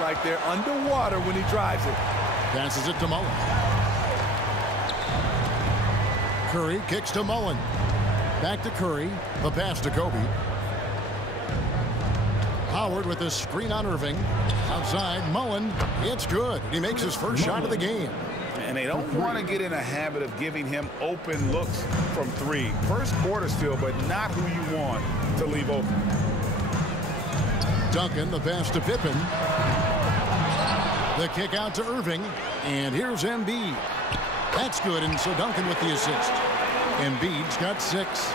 like they're underwater when he drives it. Passes it to Mullen. Curry kicks to Mullen. Back to Curry. The pass to Kobe. Howard with a screen on Irving. Outside, Mullen. It's good. He makes his first shot of the game. And they don't want to get in a habit of giving him open looks from three. First quarter still, but not who you want to leave open. Duncan, the pass to Pippen. The kick out to Irving. And here's Embiid. That's good, and so Duncan with the assist. Embiid's got 6.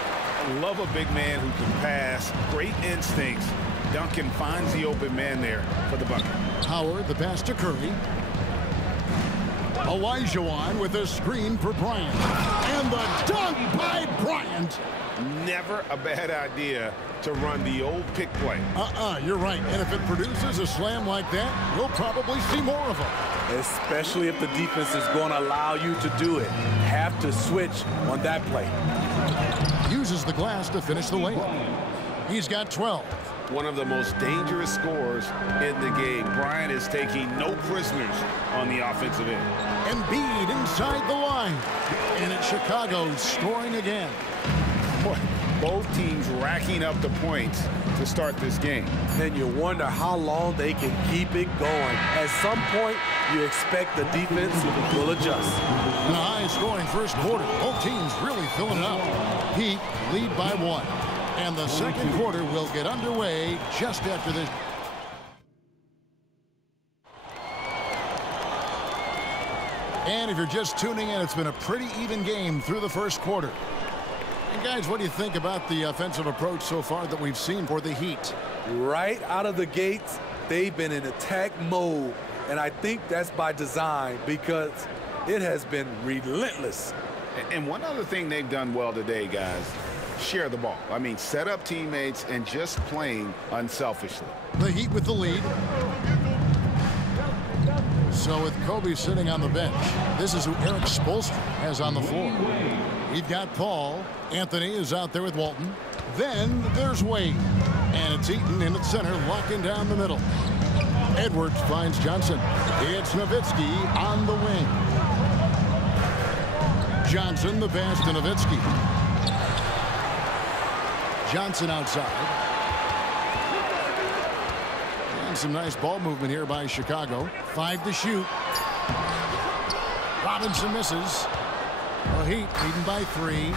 Love a big man who can pass. Great instincts. Duncan finds the open man there for the bucket. Howard, the pass to Curry. Olajuwon with a screen for Bryant. And the dunk by Bryant. Never a bad idea to run the old pick play. You're right. And if it produces a slam like that, we'll probably see more of them. Especially if the defense is going to allow you to do it. Have to switch on that play. Uses the glass to finish the layup. He's got 12. One of the most dangerous scorers in the game. Bryant is taking no prisoners on the offensive end. Embiid inside the line. And it's Chicago scoring again. Boy, both teams racking up the points to start this game. And you wonder how long they can keep it going. At some point, you expect the defense will adjust. The high-scoring first quarter. Both teams really filling it up. Heat lead by 1. And the second quarter will get underway just after this. And if you're just tuning in, it's been a pretty even game through the first quarter. And guys, what do you think about the offensive approach so far that we've seen for the Heat? Right out of the gates, they've been in attack mode. And I think that's by design because it has been relentless. And one other thing they've done well today, guys, share the ball. I mean, set up teammates and just playing unselfishly. The Heat with the lead. So with Kobe sitting on the bench, this is who Eric Spoelstra has on the floor. He's got Paul. Anthony is out there with Walton. Then there's Wade. And it's Eaton in at center, locking down the middle. Edwards finds Johnson. It's Nowitzki on the wing. Johnson, the pass to Nowitzki. Johnson outside. And some nice ball movement here by Chicago. 5 to shoot. Robinson misses. The Heat leading by 3.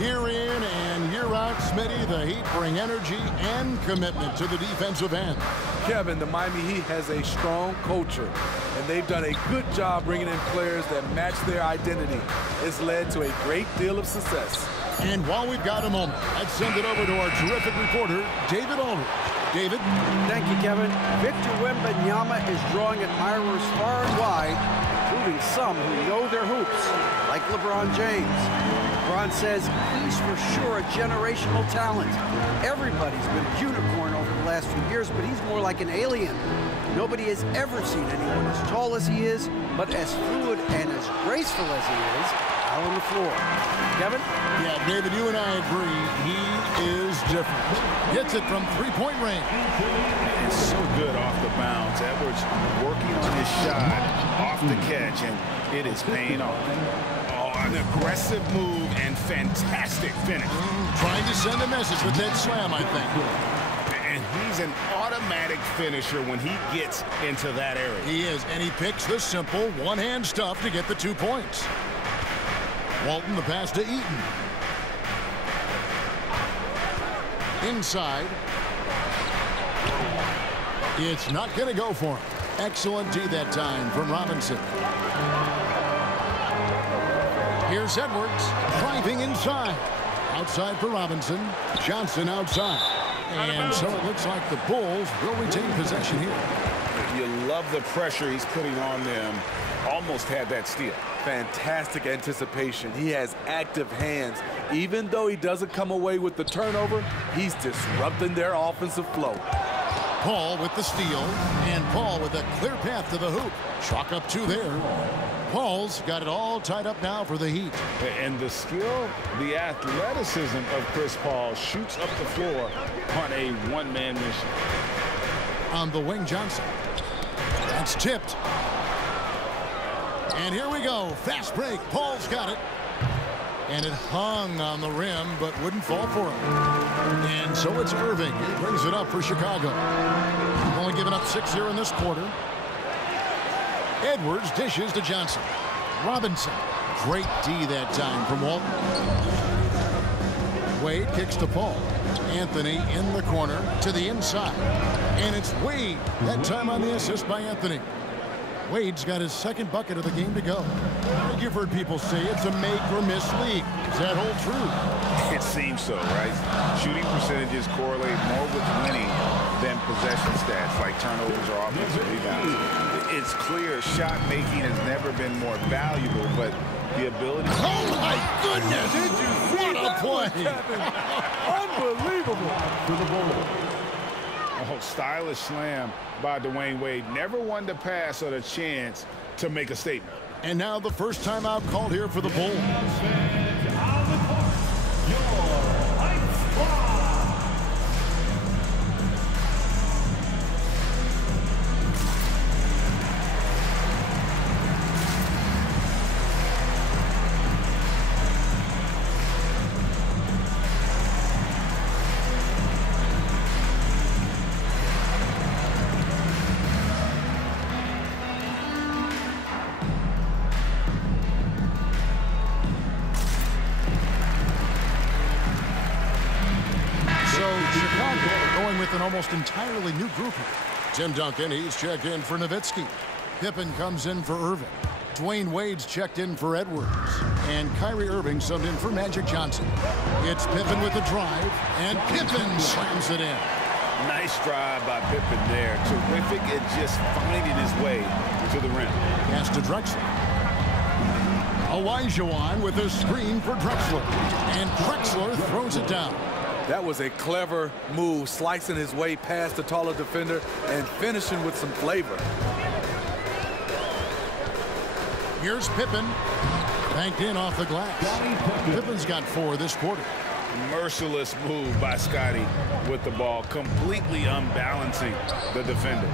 Year in and year out, Smitty, the Heat bring energy and commitment to the defensive end. Kevin, the Miami Heat has a strong culture, and they've done a good job bringing in players that match their identity. It's led to a great deal of success. And while we've got a moment, let's send it over to our terrific reporter, David Aldridge. David? Thank you, Kevin. Victor Wembanyama is drawing admirers far and wide, including some who know their hoops, like LeBron James. LeBron says he's for sure a generational talent. Everybody's been a unicorn over the last few years, but he's more like an alien. Nobody has ever seen anyone as tall as he is, but as fluid and as graceful as he is out on the floor. Kevin? Yeah, David, you and I agree. He is different. Hits it from three-point range. It's so good off the bounce. Edwards working on his shot off the catch, and it is paying off. Oh, an aggressive move and fantastic finish. Trying to send a message with that slam, I think. And he's an automatic finisher when he gets into that area. He is, and he picks the simple one-hand stuff to get the 2 points. Walton, the pass to Eaton. Inside. It's not going to go for him. Excellent D that time from Robinson. Here's Edwards driving inside. Outside for Robinson. Johnson outside. And so it looks like the Bulls will retain possession here. You love the pressure he's putting on them. Almost had that steal. Fantastic anticipation. He has active hands. Even though he doesn't come away with the turnover, he's disrupting their offensive flow. Paul with the steal, and Paul with a clear path to the hoop. Chalk up 2 there. Paul's got it all tied up now for the Heat. And the skill, the athleticism of Chris Paul shoots up the floor on a one-man mission. On the wing, Johnson. It's tipped. And here we go. Fast break. Paul's got it. And it hung on the rim, but wouldn't fall for him. And so it's Irving. He brings it up for Chicago. Only given up 6 here in this quarter. Edwards dishes to Johnson. Robinson. Great D that time from Walton. Wade kicks to Paul. Anthony in the corner to the inside. And it's Wade. That time on the assist by Anthony. Wade's got his second bucket of the game to go. You've heard people say it's a make-or-miss league. Does that hold true? It seems so, right? Shooting percentages correlate more with winning than possession stats like turnovers or offensive rebounds. It's clear shot making has never been more valuable, but the ability... Oh, my goodness! Did you see what a play! Unbelievable. To the ball. Oh, stylish slam by Dwayne Wade. Never won the pass or the chance to make a statement. And now the first timeout called here for the Bulls. Almost entirely new group here. Tim Duncan, he's checked in for Nowitzki. Pippen comes in for Irving. Dwayne Wade's checked in for Edwards. And Kyrie Irving subbed in for Magic Johnson. It's Pippen with the drive, and Pippen slams it in. Nice drive by Pippen there. Terrific at just finding his way to the rim. Pass to Drexler. Olajuwon with a screen for Drexler. And Drexler throws it down. That was a clever move, slicing his way past the taller defender and finishing with some flavor. Here's Pippen. Banked in off the glass. Pippen's got 4 this quarter. Merciless move by Scotty with the ball, completely unbalancing the defender.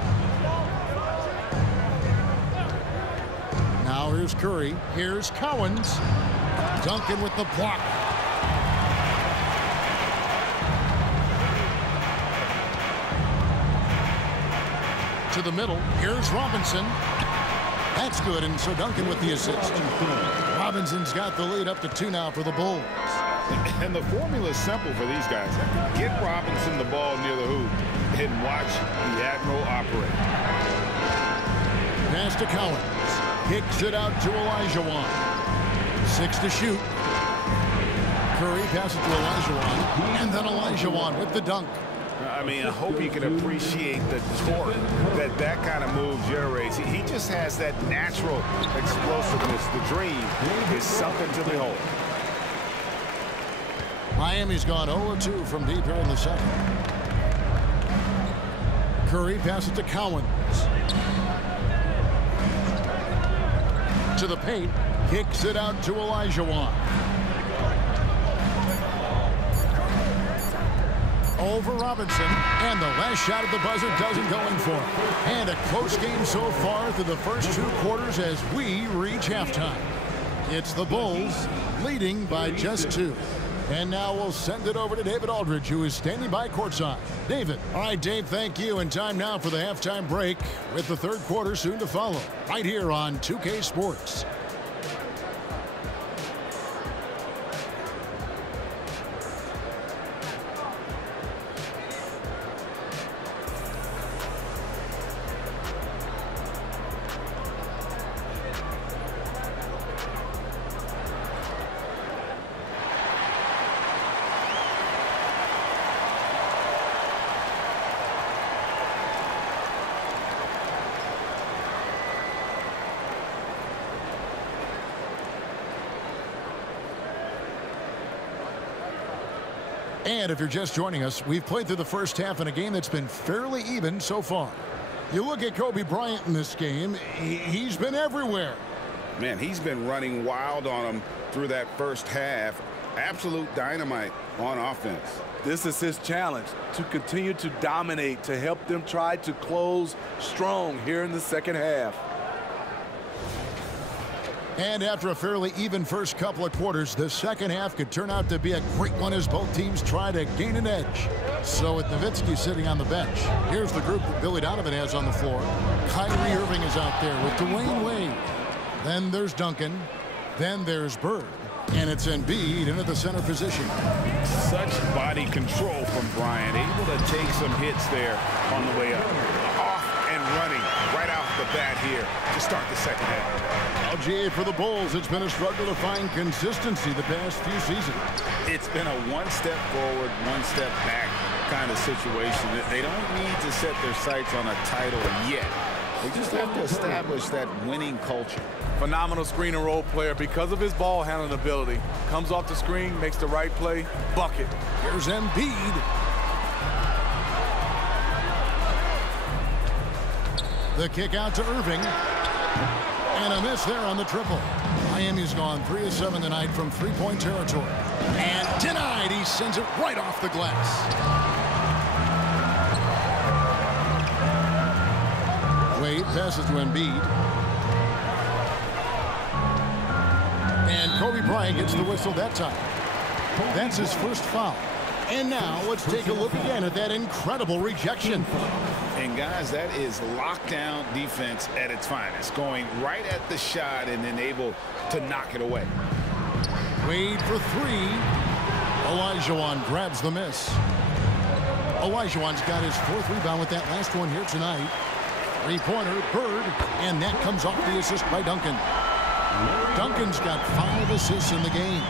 Now here's Curry. Here's Cowens. Duncan with the block. To the middle. Here's Robinson. That's good, and so Duncan with the assist. Robinson's got the lead up to 2 now for the Bulls. And the formula is simple for these guys. Get Robinson the ball near the hoop and watch the Admiral operate. Pass to Cowens. Kicks it out to Olajuwon. 6 to shoot. Curry passes to Olajuwon. And then Olajuwon with the dunk. I mean, I hope you can appreciate the torque that kind of move generates. He just has that natural explosiveness. The dream is something to behold. Miami's gone 0-2 from deep here in the second. Curry passes to Cowens. To the paint. Kicks it out to Olajuwon. Over Robinson, and the last shot at the buzzer doesn't go in for him. And a close game so far through the first 2 quarters as we reach halftime. It's the Bulls leading by just 2. And now we'll send it over to David Aldridge, who is standing by courtside. David. All right, Dave, thank you. And time now for the halftime break with the third quarter soon to follow right here on 2K Sports. And if you're just joining us, we've played through the first half in a game that's been fairly even so far. You look at Kobe Bryant in this game, he's been everywhere. Man, he's been running wild on him through that first half. Absolute dynamite on offense. This is his challenge, to continue to dominate, to help them try to close strong here in the second half. And after a fairly even first couple of quarters, the second half could turn out to be a great one as both teams try to gain an edge. So with Nowitzki sitting on the bench, here's the group that Billy Donovan has on the floor. Kyrie Irving is out there with Dwayne Wade. Then there's Duncan. Then there's Bird. And it's Embiid into the center position. Such body control from Bryant, able to take some hits there on the way up. Off and running right off the bat here to start the second half. LGA for the Bulls. It's been a struggle to find consistency the past few seasons. It's been a one step forward, one step back kind of situation. They don't need to set their sights on a title yet. They just have to establish that winning culture. Phenomenal screen and roll player because of his ball handling ability. Comes off the screen, makes the right play, bucket. Here's Embiid. The kick out to Irving. And a miss there on the triple. Miami's gone 3 of 7 tonight from three-point territory. And denied. He sends it right off the glass. Wade passes to Embiid. And Kobe Bryant gets the whistle that time. That's his first foul. And now let's take a look again at that incredible rejection. And guys, that is lockdown defense at its finest. Going right at the shot and then able to knock it away. Wade for three. Olajuwon grabs the miss. Olajuwon's got his 4th rebound with that last one here tonight. Three-pointer, Bird, and that comes off the assist by Duncan. Duncan's got 5 assists in the game.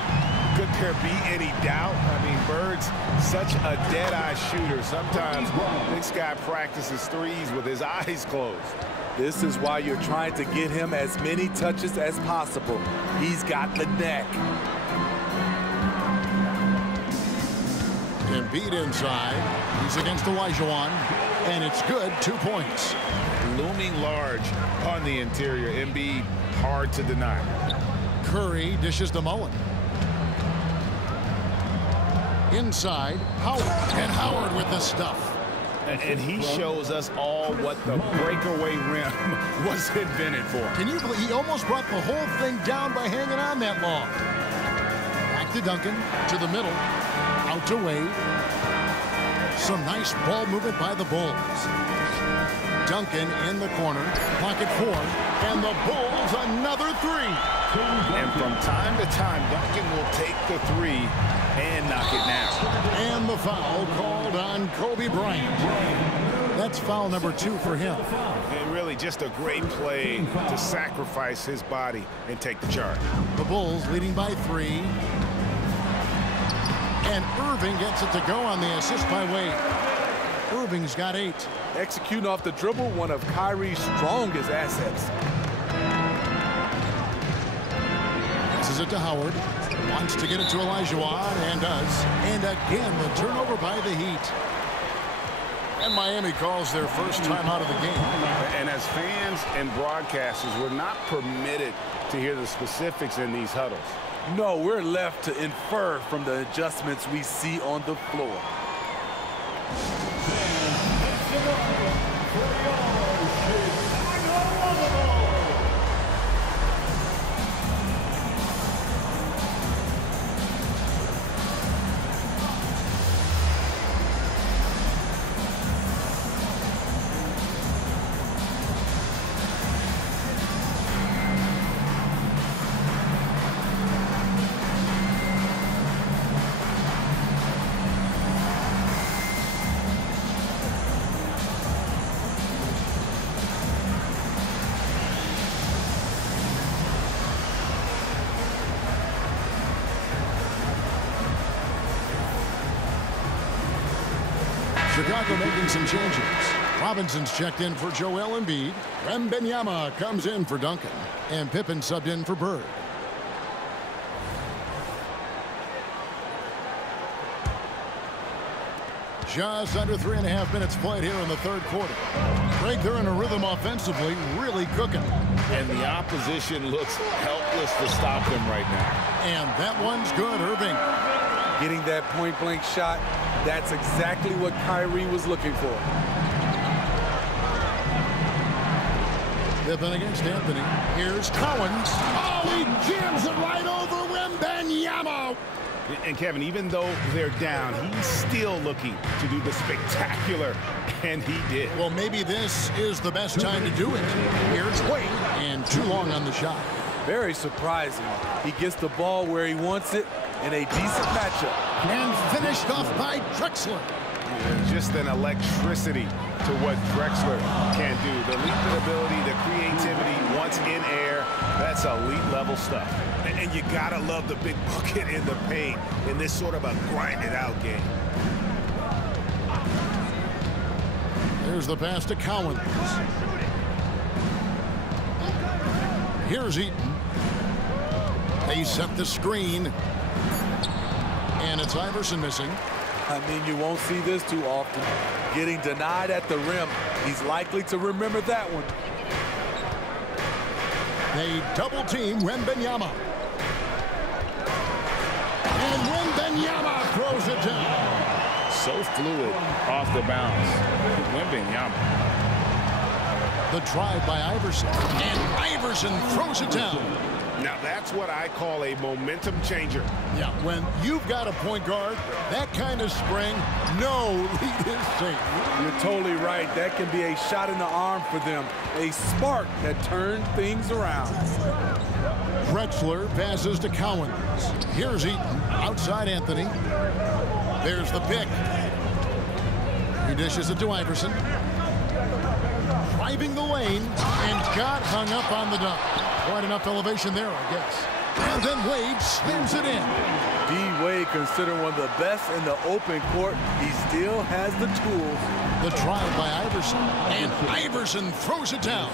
Could there be any doubt? I mean, Bird's such a dead-eye shooter. Sometimes this guy practices threes with his eyes closed. This is why you're trying to get him as many touches as possible. He's got the neck. Embiid inside. He's against Olajuwon, and it's good. 2 points. Looming large on the interior. Embiid, hard to deny. Curry dishes to Mullen. Inside, Howard. And Howard with the stuff. And he shows us all what the breakaway rim was invented for. Can you believe he almost brought the whole thing down by hanging on that long? Back to Duncan, to the middle, out to Wade. Some nice ball movement by the Bulls. Duncan in the corner, pocket 4, and the Bulls another 3. And from time to time, Duncan will take the 3 and knock it down. And the foul called on Kobe Bryant. That's foul number 2 for him. And really just a great play to sacrifice his body and take the charge. The Bulls leading by 3. And Irving gets it to go on the assist by Wade. Irving's got 8. Executing off the dribble, one of Kyrie's strongest assets. Passes it to Howard. Wants to get it to Olajuwon, and does. And again, the turnover by the Heat. And Miami calls their first time out of the game. And as fans and broadcasters, we're not permitted to hear the specifics in these huddles. No, we're left to infer from the adjustments we see on the floor. Chicago making some changes. Robinson's checked in for Joel Embiid. Wembanyama comes in for Duncan. And Pippen subbed in for Bird. Just under 3.5 minutes played here in the third quarter. Greg, they're in a rhythm offensively, really cooking. And the opposition looks helpless to stop them right now. And that one's good, Irving. Getting that point-blank shot, that's exactly what Kyrie was looking for. Pippen against Anthony. Here's Collins. Oh, he jams it right over Wembanyama. And Kevin, even though they're down, he's still looking to do the spectacular, and he did. Well, maybe this is the best time to do it. Here's Wade, and too long on the shot. Very surprising. He gets the ball where he wants it in a decent matchup. And finished off by Drexler. Just an electricity to what Drexler can do. The leaping ability, the creativity, once in air, that's elite level stuff. And you gotta love the big bucket in the paint in this sort of a grinded out game. There's the pass to Collins. Here's Eaton. They set the screen. And it's Iverson missing. I mean, you won't see this too often. Getting denied at the rim. He's likely to remember that one. They double team Wembanyama. And Wembanyama throws it down. So fluid off the bounce. Wembanyama. The drive by Iverson. And Iverson throws it down. Now that's what I call a momentum changer. Yeah, when you've got a point guard, that kind of spring, no lead is safe. You're totally right. That can be a shot in the arm for them. A spark that turned things around. Drexler passes to Collins. Here's Eaton. Outside Anthony. There's the pick. He dishes it to Iverson. Driving the lane and got hung up on the dunk. Quite enough elevation there, I guess. And then Wade slams it in. D-Wade, considered one of the best in the open court, he still has the tools. The drive by Iverson. And Iverson throws it down.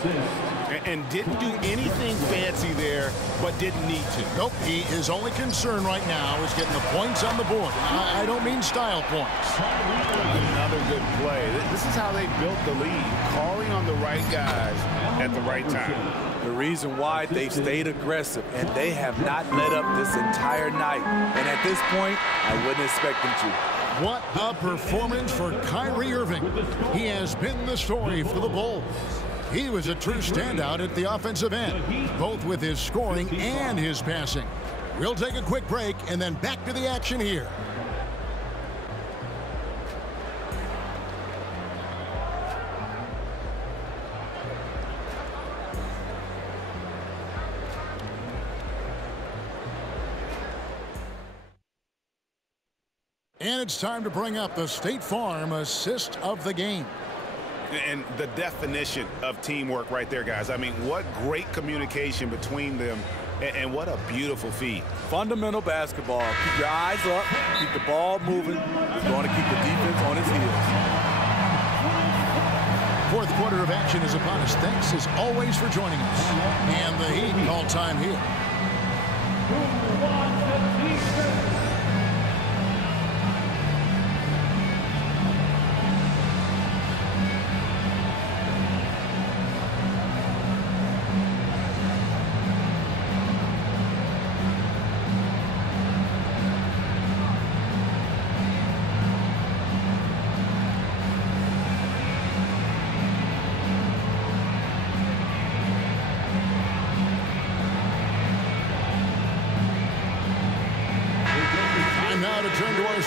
And didn't do anything fancy there, but didn't need to. Nope, his only concern right now is getting the points on the board. I don't mean style points. Another good play. This is how they built the lead, calling on the right guys at the right time. The reason why they've stayed aggressive, and they have not let up this entire night. And at this point, I wouldn't expect them to. What a performance for Kyrie Irving. He has been the story for the Bulls. He was a true standout at the offensive end, both with his scoring and his passing. We'll take a quick break and then back to the action here. And it's time to bring up the State Farm assist of the game. And the definition of teamwork right there, guys. I mean, what great communication between them, and what a beautiful feed. Fundamental basketball. Keep your eyes up, keep the ball moving. You want to keep the defense on its heels. Fourth quarter of action is upon us. Thanks as always for joining us. And the Heat call time here.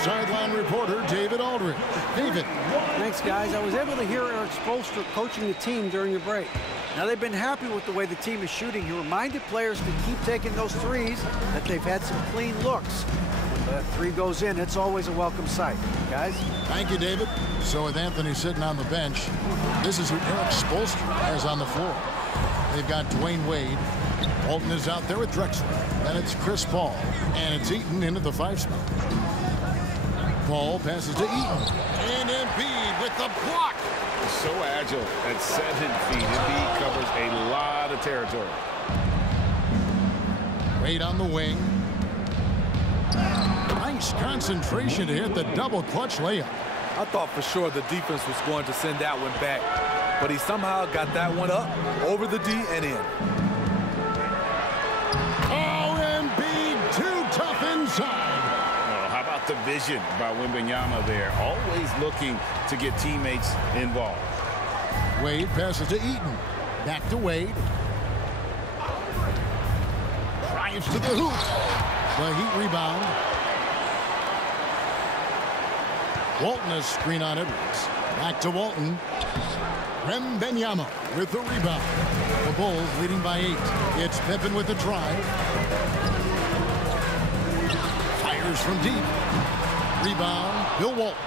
Sideline reporter David Aldridge. David. Thanks, guys. I was able to hear Eric Spoelstra coaching the team during the break. Now, they've been happy with the way the team is shooting. He reminded players to keep taking those threes, that they've had some clean looks. When that three goes in, it's always a welcome sight. Guys? Thank you, David. So with Anthony sitting on the bench, this is who Eric Spoelstra has on the floor. They've got Dwayne Wade. Walton is out there with Drexler. Then it's Chris Paul. And it's Eaton into the 5 spot. Paul passes to Eaton. And Embiid with the block. So agile at 7 feet. Embiid covers a lot of territory. Wade on the wing. Nice concentration to hit the double clutch layup. I thought for sure the defense was going to send that one back, but he somehow got that one up, over the D and in. Oh, Embiid, too tough inside. Oh, how about the vision by Wembanyama there? Always looking to get teammates involved. Wade passes to Eaton. Back to Wade. Drives to the hoop. The Heat rebound. Walton has screen on Edwards. Back to Walton. Wembanyama with the rebound. The Bulls leading by 8. It's Pippen with the drive. Fires from deep. Rebound, Bill Walton.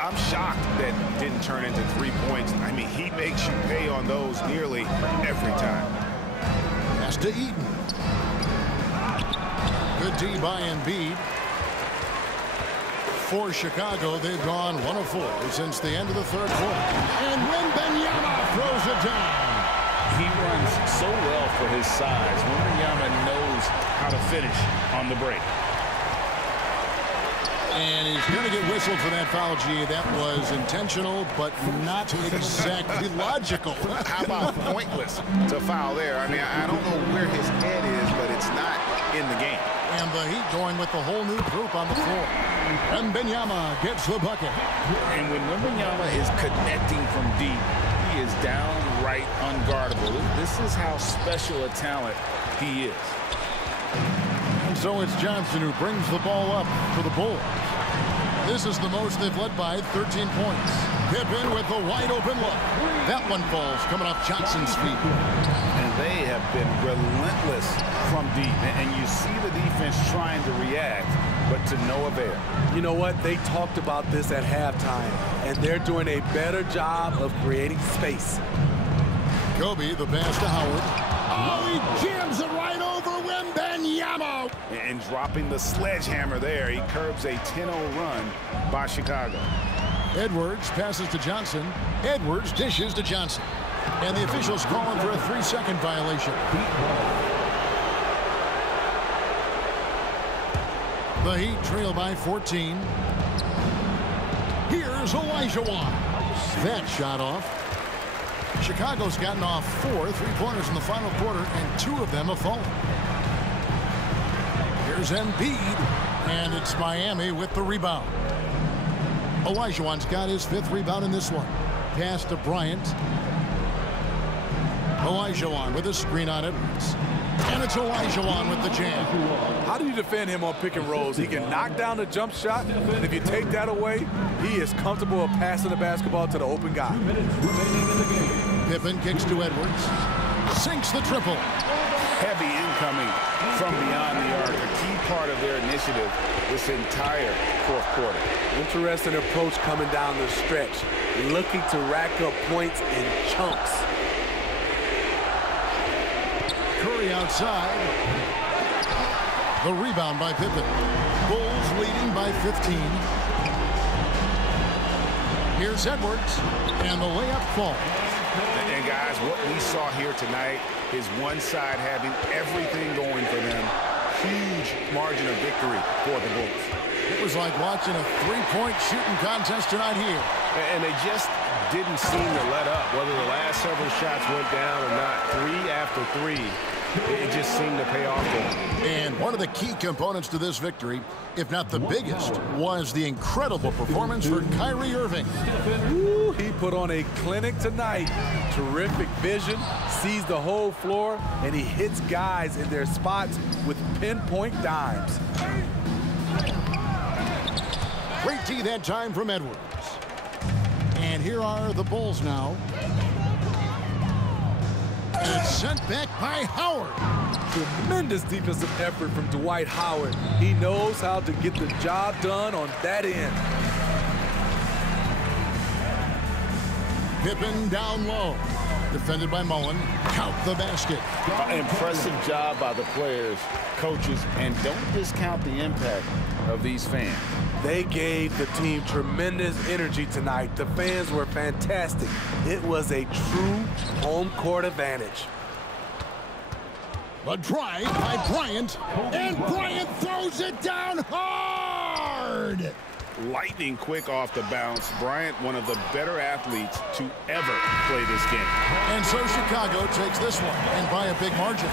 I'm shocked that didn't turn into 3 points. I mean, he makes you pay on those nearly every time. Pass to Eaton. Good D by Embiid. For Chicago, they've gone 1 of 4 since the end of the third quarter. And Wembanyama throws it down. He runs so well for his size. Wembanyama knows how to finish on the break. And he's going to get whistled for that foul, G. That was intentional, but not exactly logical. How about pointless to foul there? I mean, I don't know where his head is, but it's not in the game. And the Heat going with the whole new group on the floor. Wembanyama gets the bucket. And when Wembanyama is connecting from deep, he is downright unguardable. This is how special a talent he is. And so it's Johnson who brings the ball up for the Bulls. This is the most they've led by 13 points. Pippen with the wide open look. That one falls coming off Johnson's feet. And they have been relentless from deep. And you see the defense trying to react, but to no avail. You know what? They talked about this at halftime, and they're doing a better job of creating space. Kobe, the pass to Howard. Oh, he jams it right over Wembanyama. And dropping the sledgehammer there, he curbs a 10-0 run by Chicago. Edwards passes to Johnson. Edwards dishes to Johnson. And the officials calling for a 3-second violation. The Heat trail by 14. Here's Olajuwon. That shot off. Chicago's gotten off 4 3-pointers in the final quarter, and 2 of them have fallen. Here's Embiid, and it's Miami with the rebound. Olajuwon's got his 5th rebound in this one. Pass to Bryant. Olajuwon with a screen on Edwards. And it's Olajuwon with the jam. How do you defend him on pick and rolls? He can knock down the jump shot, and if you take that away, he is comfortable of passing the basketball to the open guy. Pippen kicks to Edwards. Sinks the triple. Heavy incoming from beyond the arc. A key part of their initiative this entire fourth quarter. Interesting approach coming down the stretch, looking to rack up points in chunks. Curry outside. The rebound by Pippen. Bulls leading by 15. Here's Edwards, and the layup falls. And guys, what we saw here tonight is one side having everything going for them. Huge margin of victory for the Bulls. It was like watching a 3-point shooting contest tonight here. And they just didn't seem to let up. Whether the last several shots went down or not, 3 after 3, it just seemed to pay off for them. And one of the key components to this victory, if not the biggest, was the incredible performance for Kyrie Irving. Ooh, he put on a clinic tonight. Terrific vision, sees the whole floor, and he hits guys in their spots with pinpoint dimes. Great D that time from Edwards. And here are the Bulls now. And it's sent back by Howard. Tremendous defensive effort from Dwight Howard. He knows how to get the job done on that end. Pippen down low. Defended by Mullen. Count the basket. Impressive job by the players, coaches, and don't discount the impact of these fans. They gave the team tremendous energy tonight. The fans were fantastic. It was a true home court advantage. The drive by Bryant, and Bryant throws it down hard. lightning quick off the bounce. Bryant, one of the better athletes to ever play this game. And so Chicago takes this one, and by a big margin.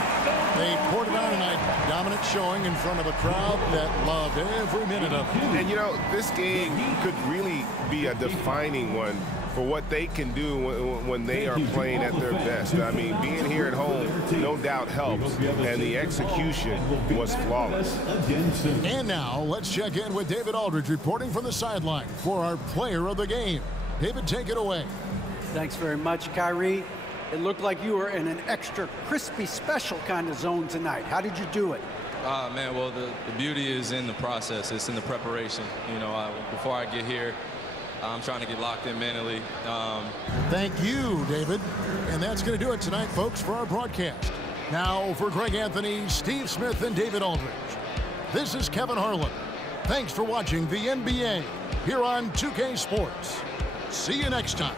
They poured it on tonight. Dominant showing in front of a crowd that loved every minute of it. And, you know, this game could really be a defining one for what they can do when they are playing at their best. I mean, being here at home no doubt helps, and the execution was flawless. And now let's check in with David Aldridge reporting from the sideline for our player of the game. David, take it away. Thanks very much, Kyrie. It looked like you were in an extra crispy special kind of zone tonight. How did you do it? Man, well, the beauty is in the process. It's in the preparation. You know, before I get here, I'm trying to get locked in mentally. Thank you, David. And that's going to do it tonight, folks, for our broadcast. Now, for Greg Anthony, Steve Smith, and David Aldridge, this is Kevin Harlan. Thanks for watching the NBA here on 2K Sports. See you next time.